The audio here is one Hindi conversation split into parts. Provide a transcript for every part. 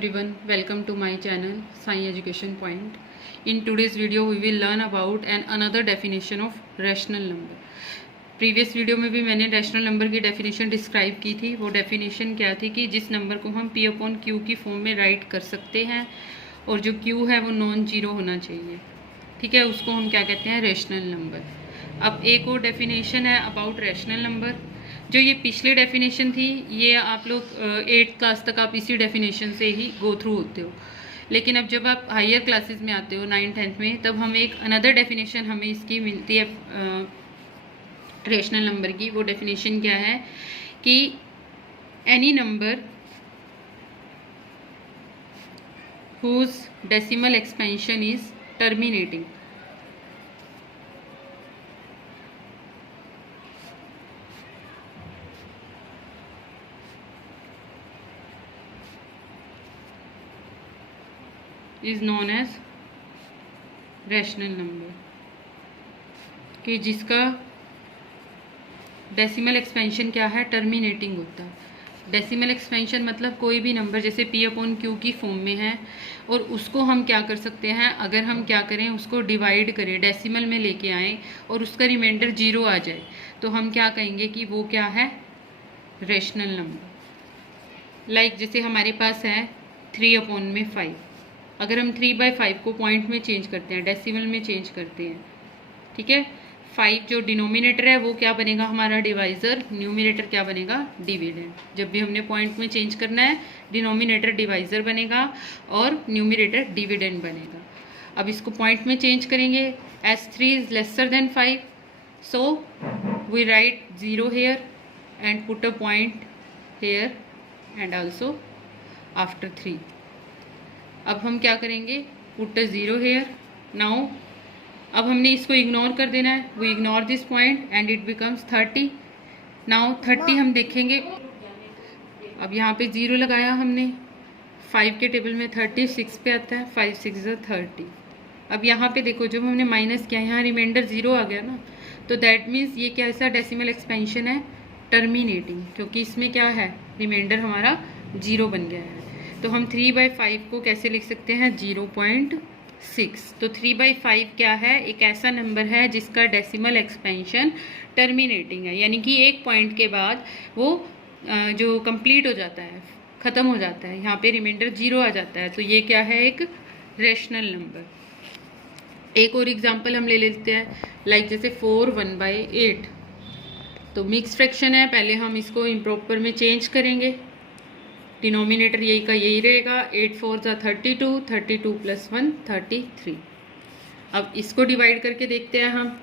everyone, welcome to my channel Sai Education Point. In today's video we will learn about another definition of rational number. Previous video में भी मैंने रैशनल नंबर की डेफिनेशन डिस्क्राइब की थी। वो डेफिनेशन क्या थी कि जिस नंबर को हम p अपॉन क्यू की फॉर्म में राइट कर सकते हैं और जो क्यू है वो नॉन जीरो होना चाहिए, ठीक है, उसको हम क्या कहते हैं, रैशनल नंबर। अब एक और डेफिनेशन है अबाउट रैशनल नंबर। जो ये पिछली डेफिनेशन थी ये आप लोग 8th क्लास तक आप इसी डेफिनेशन से ही गो थ्रू होते हो, लेकिन अब जब आप हायर क्लासेस में आते हो 9th 10th में, तब हमें एक अनदर डेफिनेशन हमें इसकी मिलती है रैशनल नंबर की। वो डेफिनेशन क्या है कि any number whose decimal expansion is terminating is known as rational number। कि जिसका डेसिमल एक्सपेंशन क्या है, टर्मिनेटिंग होता है। डेसिमल एक्सपेंशन मतलब कोई भी नंबर जैसे p अपॉन क्यू की फॉर्म में है और उसको हम क्या कर सकते हैं, अगर हम क्या करें, उसको डिवाइड करें, डेसिमल में लेके आएँ और उसका रिमाइंडर 0 आ जाए, तो हम क्या कहेंगे कि वो क्या है, रैशनल नंबर। लाइक जैसे हमारे पास है 3 अपॉन में 5, अगर हम 3/5 को पॉइंट में चेंज करते हैं, डेसिमल में चेंज करते हैं, ठीक है, 5 जो डिनोमिनेटर है वो क्या बनेगा हमारा, डिवाइज़र, न्यूमिनेटर क्या बनेगा, डिविडेंड। जब भी हमने पॉइंट में चेंज करना है, डिनोमिनेटर डिवाइज़र बनेगा और न्यूमिनेटर डिविडेंड बनेगा। अब इसको पॉइंट में चेंज करेंगे, as 3 is lesser than 5, so we write 0 here and put a point here and also after 3। अब हम क्या करेंगे, पुट अ 0 हेयर। नाउ अब हमने इसको इग्नोर कर देना है, we ignore this point and it becomes 30। Now 30 हम देखेंगे, अब यहाँ पे 0 लगाया हमने, 5 के टेबल में 36 पे आता है, 5 6 30। अब यहाँ पे देखो जब हमने माइनस किया, यहाँ रिमाइंडर 0 आ गया ना, तो दैट मीन्स ये कैसा डेसिमल एक्सपेंशन है, टर्मिनेटिंग, क्योंकि इसमें क्या है, रिमाइंडर हमारा 0 बन गया है। तो हम 3/5 को कैसे लिख सकते हैं, 0.6। तो 3/5 क्या है, एक ऐसा नंबर है जिसका डेसिमल एक्सपेंशन टर्मिनेटिंग है, यानी कि एक पॉइंट के बाद वो जो कंप्लीट हो जाता है, ख़त्म हो जाता है, यहाँ पे रिमाइंडर 0 आ जाता है, तो ये क्या है, एक रैशनल नंबर। एक और एग्जांपल हम ले लेते हैं, लाइक जैसे 4 1/8। तो मिक्स फ्रैक्शन है, पहले हम इसको इम्प्रॉपर में चेंज करेंगे, डिनोमिनेटर यही का यही रहेगा, 8 4 32, 32 + 1 33। अब इसको डिवाइड करके देखते हैं हम,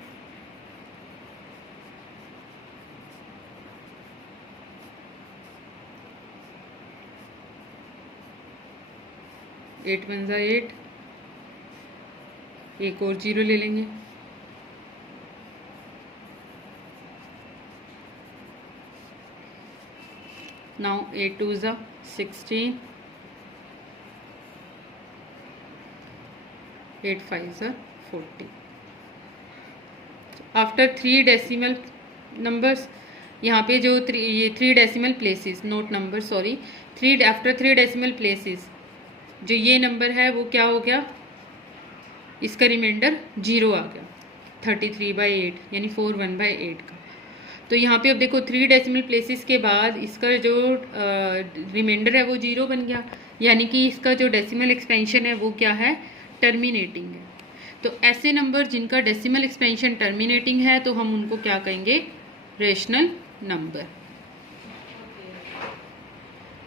एट 1 8, एक और 0 ले लेंगे, नाउ 8 2 16, 8 5 40। आफ्टर 3 डेसिमल नंबर्स, यहाँ पे जो ये 3 decimal places, note number sorry, 3 after 3 decimal places जो ये नंबर है वो क्या हो गया, इसका रिमाइंडर 0 आ गया, 33/8 यानी 4 1/8 का। तो यहाँ पे अब देखो 3 डेसिमल प्लेसेस के बाद इसका जो रिमाइंडर है वो 0 बन गया, यानी कि इसका जो डेसिमल एक्सपेंशन है वो क्या है, टर्मिनेटिंग है। तो ऐसे नंबर जिनका डेसिमल एक्सपेंशन टर्मिनेटिंग है तो हम उनको क्या कहेंगे, rational number.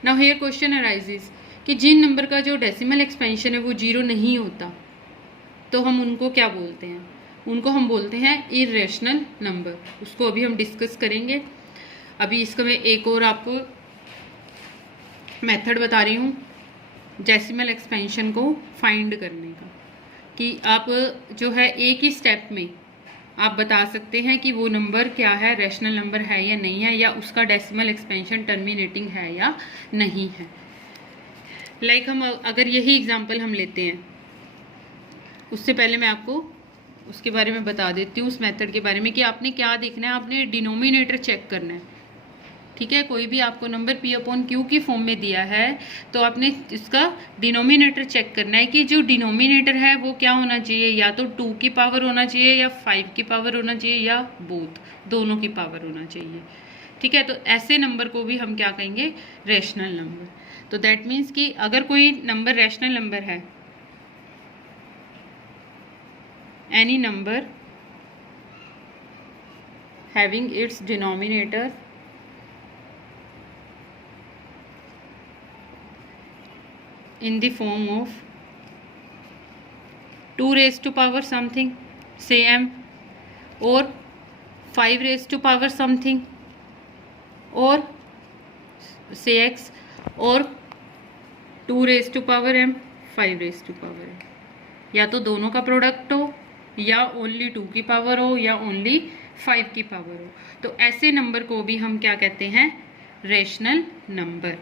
Now here question arises कि जिन नंबर का जो डेसिमल एक्सपेंशन है वो 0 नहीं होता तो हम उनको क्या बोलते हैं, उनको हम बोलते हैं इररेशनल नंबर। उसको अभी हम डिस्कस करेंगे। अभी इसका मैं एक और आपको मेथड बता रही हूँ डेसिमल एक्सपेंशन को फाइंड करने का, कि आप जो है एक ही स्टेप में आप बता सकते हैं कि वो नंबर क्या है, रैशनल नंबर है या नहीं है, या उसका डेसिमल एक्सपेंशन टर्मिनेटिंग है या नहीं है। लाइक हम अगर यही एग्जांपल हम लेते हैं, उससे पहले मैं आपको उसके बारे में बता देती हूँ, उस मेथड के बारे में, कि आपने क्या देखना है, आपने डिनोमिनेटर चेक करना है। ठीक है, कोई भी आपको नंबर P अपॉन Q की फॉर्म में दिया है तो आपने इसका डिनोमिनेटर चेक करना है कि जो डिनोमिनेटर है वो क्या होना चाहिए, या तो 2 की पावर होना चाहिए या 5 की पावर होना चाहिए या बोथ, दोनों की पावर होना चाहिए। ठीक है, तो ऐसे नंबर को भी हम क्या कहेंगे, रैशनल नंबर। तो दैट मीन्स कि अगर कोई नंबर रैशनल नंबर है, any number having its denominator in the form of 2 raised to power something, say m, or 5 raised to power something, or say x, or 2 raised to power m, 5 raised to power m, या तो दोनों का प्रोडक्ट हो, या ओनली 2 की पावर हो, या ओनली 5 की पावर हो, तो ऐसे नंबर को भी हम क्या कहते हैं, रैशनल नंबर।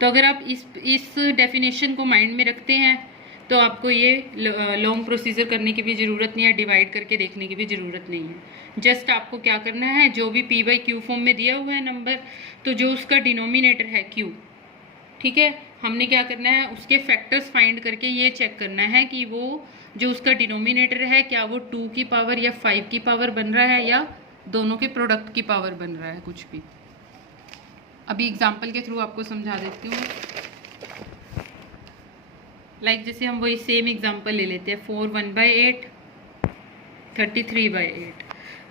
तो अगर आप इस डेफिनेशन को माइंड में रखते हैं तो आपको ये लॉन्ग प्रोसीजर करने की भी ज़रूरत नहीं है, डिवाइड करके देखने की भी ज़रूरत नहीं है। जस्ट आपको क्या करना है, जो भी P बाई Q फॉर्म में दिया हुआ है नंबर, तो जो उसका डिनोमिनेटर है Q, ठीक है, हमने क्या करना है, उसके फैक्टर्स फाइंड करके ये चेक करना है कि वो जो उसका डिनोमिनेटर है क्या वो 2 की पावर या 5 की पावर बन रहा है या दोनों के प्रोडक्ट की पावर बन रहा है, कुछ भी। अभी एग्जाम्पल के थ्रू आपको समझा देती हूँ। लाइक जैसे हम वही सेम एग्जाम्पल ले लेते हैं, 4 1/8 33/8।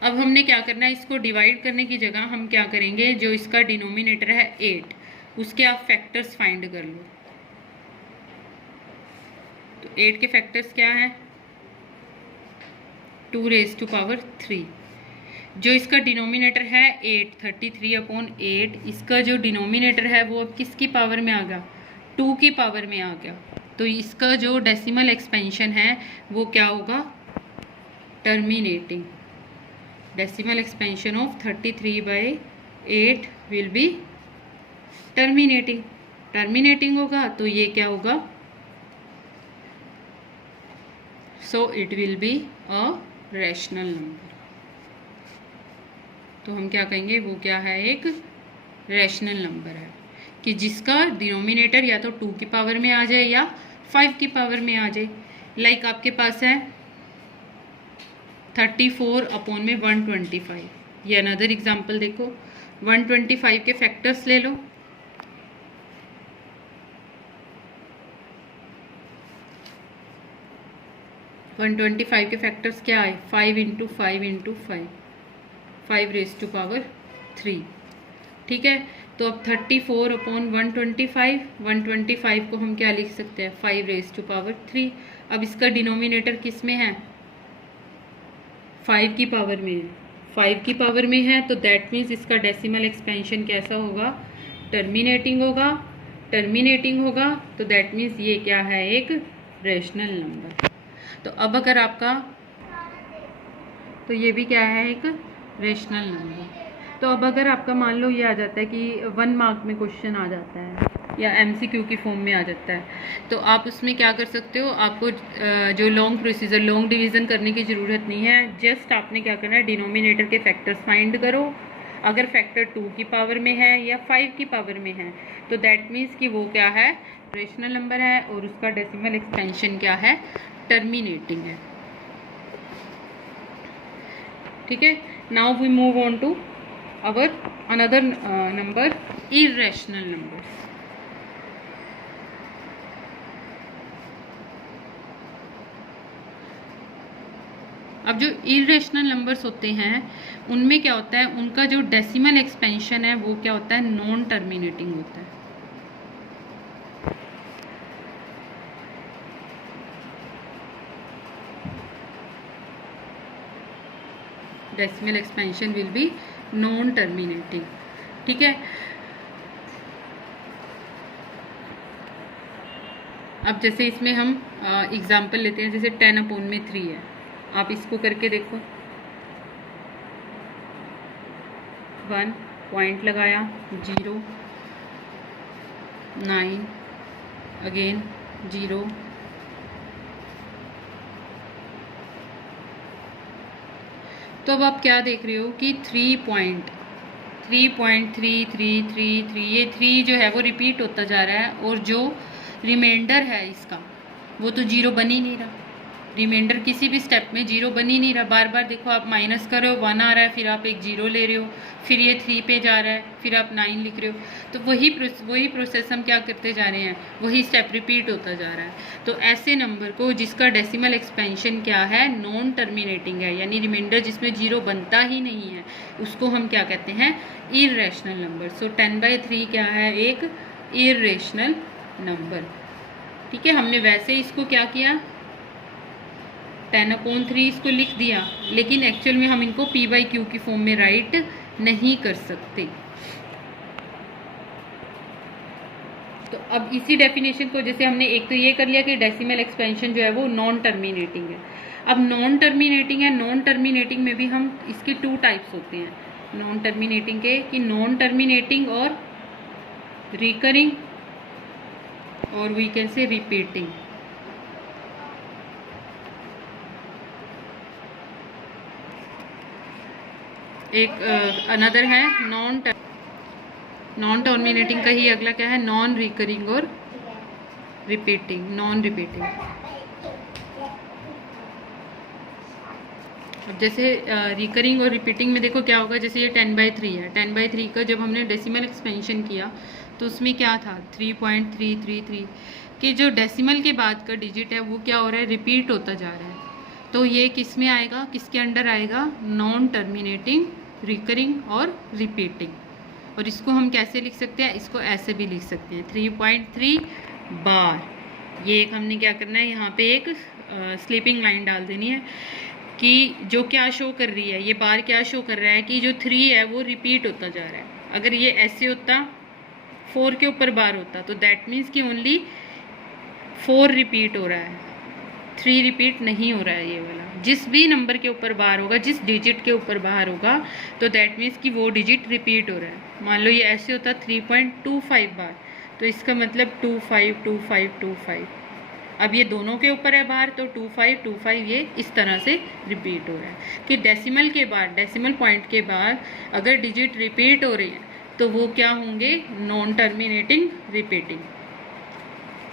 अब हमने क्या करना है, इसको डिवाइड करने की जगह हम क्या करेंगे, जो इसका डिनोमिनेटर है 8, उसके आप फैक्टर्स फाइंड कर लो। तो 8 के फैक्टर्स क्या हैं, 2 रेज़ टू पावर 3। जो इसका डिनोमिनेटर है 8, 33/8, इसका जो डिनोमिनेटर है वो अब किसकी पावर में आ गया, 2 की पावर में आ गया। तो इसका जो डेसिमल एक्सपेंशन है वो क्या होगा, terminating. Decimal expansion of 33/8 will be terminating. Terminating होगा तो ये क्या होगा, so it will be a rational number. तो हम क्या कहेंगे, वो क्या है, एक रैशनल नंबर है कि जिसका डिनोमिनेटर या तो 2 की पावर में आ जाए या 5 की पावर में आ जाए। लाइक आपके पास है 34/125। ये अनदर एग्जांपल देखो, 125 के फैक्टर्स ले लो। वन 125 के फैक्टर्स क्या है, 5 × 5 × 5, 5 रेज़ टू पावर 3। ठीक है, तो अब 34/125, 125 को हम क्या लिख सकते हैं, 5 रेज़ टू पावर 3। अब इसका डिनोमिनेटर किस में है, 5 की पावर में है, 5 की पावर में है, तो दैट मीन्स इसका डेसिमल एक्सपेंशन कैसा होगा, टर्मिनेटिंग होगा। टर्मिनेटिंग होगा तो दैट मीन्स ये क्या है, एक रैशनल नंबर। तो अब अगर आपका, तो ये भी क्या है, एक रैशनल नंबर। तो अब अगर आपका मान लो ये आ जाता है कि 1 मार्क में क्वेश्चन आ जाता है या MCQ की फॉर्म में आ जाता है, तो आप उसमें क्या कर सकते हो, आपको जो लॉन्ग प्रोसीजर, लॉन्ग डिवीज़न करने की ज़रूरत नहीं है। जस्ट आपने क्या करना है, डिनोमिनेटर के फैक्टर्स फाइंड करो। अगर फैक्टर 2 की पावर में है या 5 की पावर में है तो दैट मीन्स कि वो क्या है, रैशनल नंबर है, और उसका डेसिमल एक्सपेंशन क्या है, टर्मिनेटिंग है। ठीक है, now we move on to our another number, irrational numbers। अब जो irrational numbers होते हैं उनमें क्या होता है, उनका जो डेसिमल एक्सपेंशन है वो क्या होता है, नॉन टर्मिनेटिंग होता है। Decimal expansion will be non terminating. ठीक है, अब जैसे इसमें हम एग्जाम्पल लेते हैं, जैसे 10/3 है, आप इसको करके देखो। 1 पॉइंट लगाया, 0 9 अगेन 0 तो अब आप क्या देख रहे हो कि 3.3333 ये 3 जो है वो रिपीट होता जा रहा है, और जो रिमाइंडर है इसका वो तो जीरो बन ही नहीं रहा। रिमाइंडर किसी भी स्टेप में जीरो बन ही नहीं रहा। बार बार देखो, आप माइनस कर रहे हो, 1 आ रहा है, फिर आप एक जीरो ले रहे हो, फिर ये 3 पे जा रहा है, फिर आप 9 लिख रहे हो। तो वही प्रोसेस हम क्या करते जा रहे हैं, वही स्टेप रिपीट होता जा रहा है। तो ऐसे नंबर को जिसका डेसिमल एक्सपेंशन क्या है, नॉन टर्मिनेटिंग है, यानी रिमाइंडर जिसमें जीरो बनता ही नहीं है, उसको हम क्या कहते हैं, इर्रेशनल नंबर। सो 10/3 क्या है, एक इर्रेशनल नंबर। ठीक है, हमने वैसे इसको क्या किया, 10/3 इसको लिख दिया, लेकिन एक्चुअल में हम इनको p/q की फॉर्म में राइट नहीं कर सकते। तो अब इसी डेफिनेशन को, जैसे हमने एक तो ये कर लिया कि डेसिमल एक्सपेंशन जो है वो नॉन टर्मिनेटिंग है। अब नॉन टर्मिनेटिंग है, नॉन टर्मिनेटिंग में भी हम इसके 2 टाइप्स होते हैं नॉन टर्मिनेटिंग के, कि नॉन टर्मिनेटिंग और रिकरिंग, और वी कैन से रिपीटिंग। एक अनदर है नॉन टर्मिनेटिंग का ही अगला क्या है, नॉन रिकरिंग और रिपीटिंग, नॉन रिपीटिंग। अब जैसे रिकरिंग और रिपीटिंग में देखो क्या होगा, जैसे ये 10/3 है, 10/3 का जब हमने डेसिमल एक्सपेंशन किया तो उसमें क्या था, 3.333 कि जो डेसिमल के बाद का डिजिट है वो क्या हो रहा है, रिपीट होता जा रहा है। तो ये किस में आएगा, किसके अंडर आएगा, नॉन टर्मिनेटिंग, रिकरिंग और रिपीटिंग। और इसको हम कैसे लिख सकते हैं, इसको ऐसे भी लिख सकते हैं 3.3 बार। ये एक हमने क्या करना है, यहाँ पे एक स्लीपिंग लाइन डाल देनी है कि जो क्या शो कर रही है, ये बार क्या शो कर रहा है कि जो 3 है वो रिपीट होता जा रहा है। अगर ये ऐसे होता, 4 के ऊपर बार होता, तो दैट मीन्स कि ओनली 4 रिपीट हो रहा है, 3 रिपीट नहीं हो रहा है। ये वाला जिस भी नंबर के ऊपर बार होगा, जिस डिजिट के ऊपर बार होगा, तो दैट मीन्स कि वो डिजिट रिपीट हो रहा है। मान लो ये ऐसे होता 3.25 बार, तो इसका मतलब 252525। अब ये दोनों के ऊपर है बार, तो 2525 ये इस तरह से रिपीट हो रहा है कि डेसिमल के बाद, डेसिमल पॉइंट के बाद अगर डिजिट रिपीट हो रही है तो वो क्या होंगे, नॉन टर्मिनेटिंग, रिपीटिंग।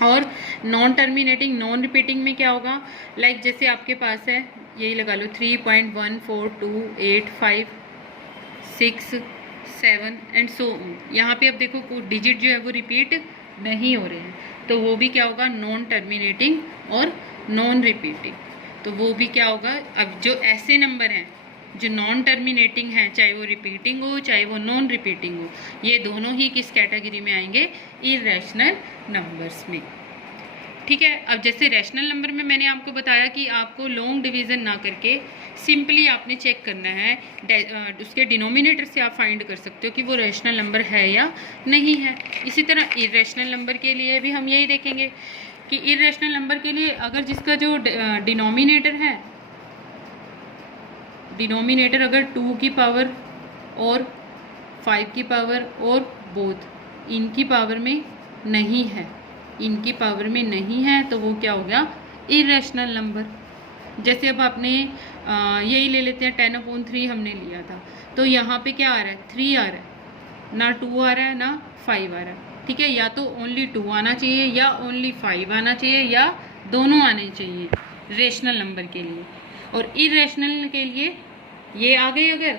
और नॉन टर्मिनेटिंग, नॉन रिपीटिंग में क्या होगा, लाइक जैसे आपके पास है, यही लगा लो 3.1428567 एंड सो ऑन। यहाँ पे अब देखो डिजिट जो है वो रिपीट नहीं हो रहे हैं, तो वो भी क्या होगा, नॉन टर्मिनेटिंग और नॉन रिपीटिंग। तो वो भी क्या होगा, अब जो ऐसे नंबर हैं जो नॉन टर्मिनेटिंग हैं, चाहे वो रिपीटिंग हो चाहे वो नॉन रिपीटिंग हो, ये दोनों ही किस कैटेगरी में आएंगे, इर्रेशनल नंबर्स में। ठीक है, अब जैसे रैशनल नंबर में मैंने आपको बताया कि आपको लॉन्ग डिवीज़न ना करके सिंपली आपने चेक करना है, उसके डिनोमिनेटर से आप फाइंड कर सकते हो कि वो रैशनल नंबर है या नहीं है। इसी तरह इर्रेशनल नंबर के लिए भी हम यही देखेंगे कि इर्रेशनल नंबर के लिए अगर जिसका जो डिनोमिनेटर है, डिनोमिनेटर अगर 2 की पावर और 5 की पावर और बोथ इनकी पावर में नहीं है, इनकी पावर में नहीं है, तो वो क्या हो गया, इर्रेशनल नंबर। जैसे अब आपने यही ले लेते हैं 10/3 हमने लिया था, तो यहाँ पे क्या आ रहा है, 3 आ रहा है, ना 2 आ रहा है ना 5 आ रहा है। ठीक है, या तो ओनली 2 आना चाहिए या ओनली 5 आना चाहिए या दोनों आने चाहिए रेशनल नंबर के लिए। और इरेशनल के लिए ये आ गए अगर,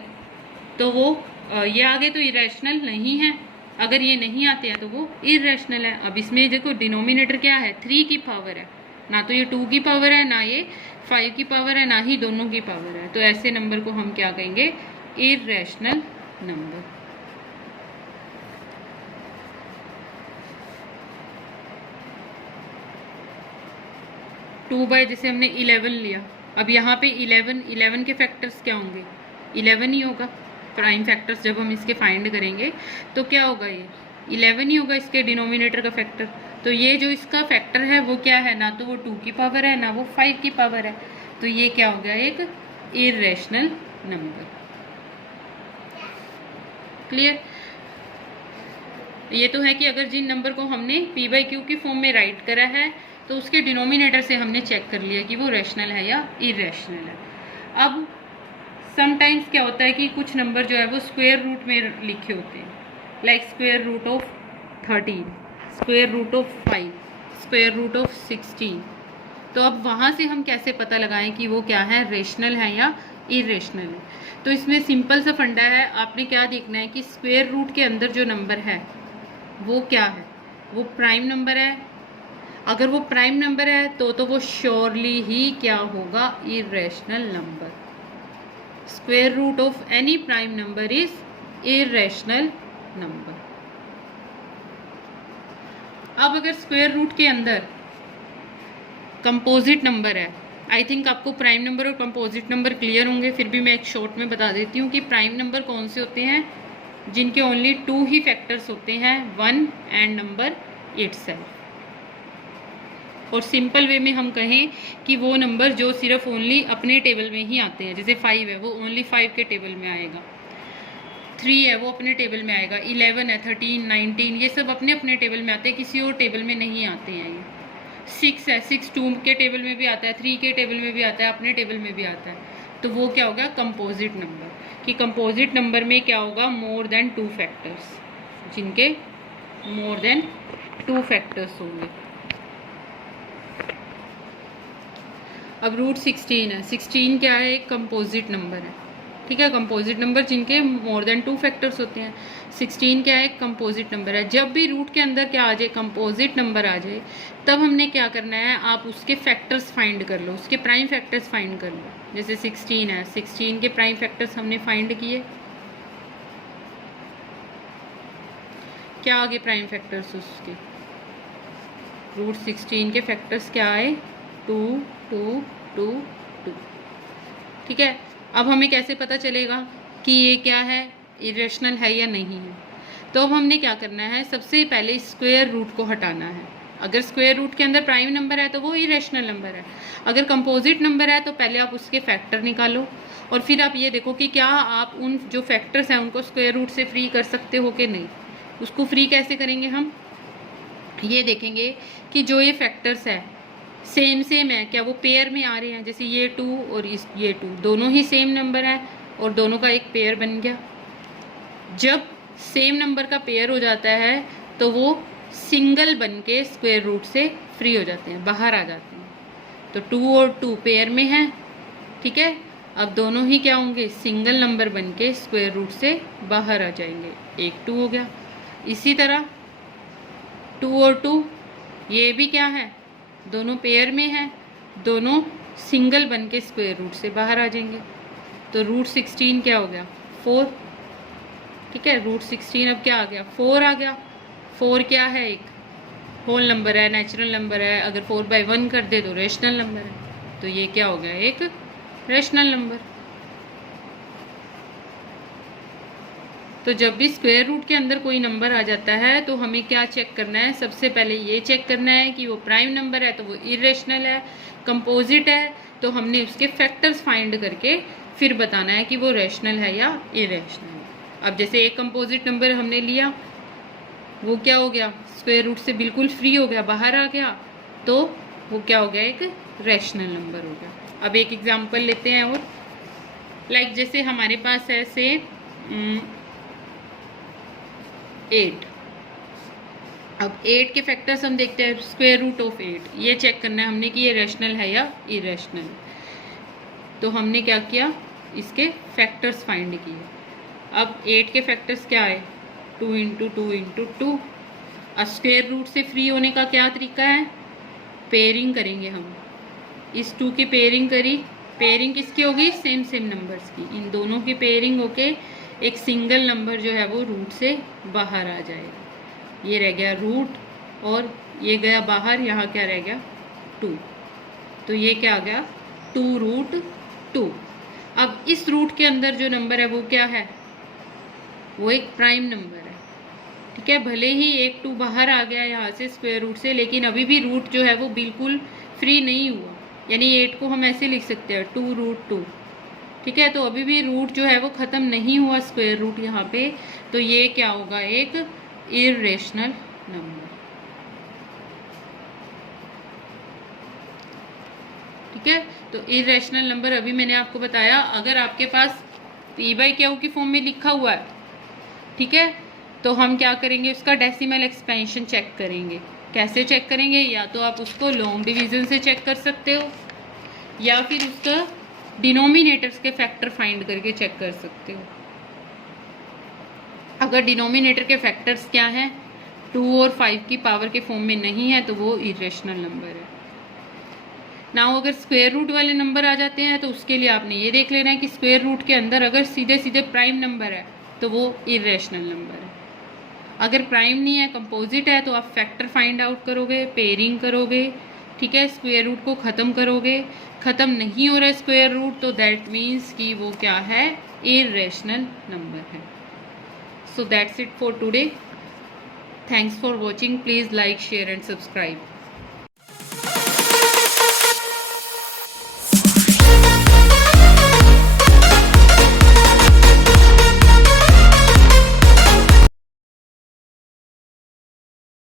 तो वो ये आ गए तो इरेशनल नहीं है, अगर ये नहीं आते हैं तो वो इरेशनल है। अब इसमें देखो डिनोमिनेटर क्या है, 3 की पावर है, ना तो ये 2 की पावर है, ना ये 5 की पावर है, ना ही दोनों की पावर है। तो ऐसे नंबर को हम क्या कहेंगे, इरेशनल नंबर। टू बाय जैसे हमने 11 लिया, अब यहाँ पे 11 के फैक्टर्स क्या होंगे, 11 ही होगा। प्राइम फैक्टर्स जब हम इसके फाइंड करेंगे तो क्या होगा, ये 11 ही होगा इसके डिनोमिनेटर का फैक्टर। तो ये जो इसका फैक्टर है वो क्या है, ना तो वो 2 की पावर है ना वो 5 की पावर है, तो ये क्या हो गया, एक इरेशनल नंबर। क्लियर। ये तो है कि अगर जिन नंबर को हमने p/q की फॉर्म में राइट करा है तो उसके डिनोमिनेटर से हमने चेक कर लिया कि वो रैशनल है या इरेशनल है। अब समटाइम्स क्या होता है कि कुछ नंबर जो है वो स्क्वायर रूट में लिखे होते हैं, like square root of 13, square root of 5, square root of 16। तो अब वहाँ से हम कैसे पता लगाएं कि वो क्या है, रेशनल है या इरेशनल है? तो इसमें सिंपल सा फंडा है, आपने क्या देखना है कि स्क्वायर रूट के अंदर जो नंबर है वो क्या है, वो प्राइम नंबर है। अगर वो प्राइम नंबर है तो वो श्योरली ही क्या होगा, irrational number. Square root of any prime number is irrational number. अब अगर स्क्वायर रूट के अंदर कंपोजिट नंबर है, आई थिंक आपको प्राइम नंबर और कंपोजिट नंबर क्लियर होंगे, फिर भी मैं एक शॉर्ट में बता देती हूँ कि प्राइम नंबर कौन से होते हैं, जिनके ओनली 2 ही फैक्टर्स होते हैं, 1 एंड नंबर इटसेल्फ। और सिंपल वे में हम कहें कि वो नंबर जो सिर्फ ओनली अपने टेबल में ही आते हैं, जैसे 5 है वो ओनली 5 के टेबल में आएगा, 3 है वो अपने टेबल में आएगा, 11 है, 13, 19 ये सब अपने अपने टेबल में आते हैं, किसी और टेबल में नहीं आते हैं। ये 6 है, 6 2 के टेबल में भी आता है, 3 के टेबल में भी आता है, अपने टेबल में भी आता है। तो वो क्या होगा, कंपोजिट नंबर। कि कंपोजिट नंबर में क्या होगा, मोर देन 2 फैक्टर्स, जिनके मोर देन 2 फैक्टर्स होंगे। अब रूट 16 है, 16 क्या है, एक कंपोजिट नंबर है, ठीक है, कंपोजिट नंबर जिनके मोर देन 2 फैक्टर्स होते हैं। 16 क्या है, एक कंपोजिट नंबर है। जब भी रूट के अंदर क्या आ जाए, कंपोजिट नंबर आ जाए, तब हमने क्या करना है, आप उसके फैक्टर्स फाइंड कर लो, उसके प्राइम फैक्टर्स फाइंड कर लो। जैसे 16 है, 16 के प्राइम फैक्टर्स हमने फाइंड किए, क्या आगे प्राइम फैक्टर्स उसके, रूट 16 के फैक्टर्स क्या आए, 2 2 2 2, ठीक है। अब हमें कैसे पता चलेगा कि ये क्या है, इरेशनल है या नहीं है? तो अब हमने क्या करना है, सबसे पहले स्क्वायर रूट को हटाना है। अगर स्क्वायर रूट के अंदर प्राइम नंबर है तो वो इरेशनल नंबर है, अगर कंपोजिट नंबर है तो पहले आप उसके फैक्टर निकालो, और फिर आप ये देखो कि क्या आप उन जो फैक्टर्स हैं उनको स्क्वायर रूट से फ्री कर सकते हो कि नहीं। उसको फ्री कैसे करेंगे हम, ये देखेंगे कि जो ये फैक्टर्स है सेम है, क्या वो पेयर में आ रहे हैं, जैसे ये 2 और ये 2 दोनों ही सेम नंबर है और दोनों का एक पेयर बन गया। जब सेम नंबर का पेयर हो जाता है तो वो सिंगल बन के स्क्वायर रूट से फ्री हो जाते हैं, बाहर आ जाते हैं। तो 2 और 2 पेयर में हैं, ठीक है। अब दोनों ही क्या होंगे, सिंगल नंबर बन के स्क्वायर रूट से बाहर आ जाएंगे, एक 2 हो गया। इसी तरह 2 और 2 ये भी क्या है, दोनों पेयर में हैं, दोनों सिंगल बन के स्क्वायर रूट से बाहर आ जाएंगे। तो रूट 16 क्या हो गया, 4, ठीक है। रूट 16 अब क्या आ गया, 4 आ गया। 4 क्या है, एक होल नंबर है, नेचुरल नंबर है, अगर 4/1 कर दे तो रेशनल नंबर है, तो ये क्या हो गया, एक रेशनल नंबर। तो जब भी स्क्वायर रूट के अंदर कोई नंबर आ जाता है तो हमें क्या चेक करना है, सबसे पहले ये चेक करना है कि वो प्राइम नंबर है तो वो इरेशनल है, कंपोजिट है तो हमने उसके फैक्टर्स फाइंड करके फिर बताना है कि वो रेशनल है या इरेशनल है। अब जैसे एक कंपोजिट नंबर हमने लिया, वो क्या हो गया, स्क्वायर रूट से बिल्कुल फ्री हो गया, बाहर आ गया, तो वो क्या हो गया, एक रेशनल नंबर हो गया। अब एक एग्जांपल लेते हैं और, लाइक जैसे हमारे पास है से 8। अब 8 के फैक्टर्स हम देखते हैं, स्क्वायर रूट ऑफ 8, ये चेक करना है हमने कि ये रेशनल है या इरेशनल। तो हमने क्या किया, इसके फैक्टर्स फाइंड किए। अब 8 के फैक्टर्स क्या आए, 2 × 2 × 2। अब स्क्वायर रूट से फ्री होने का क्या तरीका है, पेयरिंग करेंगे हम। इस 2 की पेयरिंग करी, पेयरिंग किसकी होगी, सेम नंबर्स की, इन दोनों की पेयरिंग होके एक सिंगल नंबर जो है वो रूट से बाहर आ जाएगा। ये रह गया रूट और ये गया बाहर, यहाँ क्या रह गया, 2। तो ये क्या आ गया, 2√2। अब इस रूट के अंदर जो नंबर है वो क्या है, वो एक प्राइम नंबर है, ठीक है। भले ही एक 2 बाहर आ गया यहाँ से स्क्वायर रूट से, लेकिन अभी भी रूट जो है वो बिल्कुल फ्री नहीं हुआ, यानी 8 को हम ऐसे लिख सकते हैं 2√2, ठीक है। तो अभी भी रूट जो है वो ख़त्म नहीं हुआ स्क्वायर रूट यहाँ पे, तो ये क्या होगा, एक इरेशनल नंबर। ठीक है। तो इरेशनल नंबर अभी मैंने आपको बताया, अगर आपके पास p/q की फॉर्म में लिखा हुआ है, ठीक है, तो हम क्या करेंगे, उसका डेसिमल एक्सपेंशन चेक करेंगे। कैसे चेक करेंगे, या तो आप उसको लॉन्ग डिवीजन से चेक कर सकते हो, या फिर उसका डिनोमिनेटर्स के फैक्टर फाइंड करके चेक कर सकते हो। अगर डिनोमिनेटर के फैक्टर्स क्या हैं, 2 और 5 की पावर के फॉर्म में नहीं है, तो वो इरेशनल नंबर है। नाउ अगर स्क्वायर रूट वाले नंबर आ जाते हैं, तो उसके लिए आपने ये देख लेना है कि स्क्वायर रूट के अंदर अगर सीधे सीधे प्राइम नंबर है तो वो इरेशनल नंबर है। अगर प्राइम नहीं है, कंपोजिट है, तो आप फैक्टर फाइंड आउट करोगे, पेयरिंग करोगे, ठीक है, स्क्वायर रूट को ख़त्म करोगे। ख़त्म नहीं हो रहा है स्क्वायर रूट, तो दैट मीन्स कि वो क्या है, इरेशनल नंबर है। So that's it for today. Thanks for watching. Please like, share and subscribe.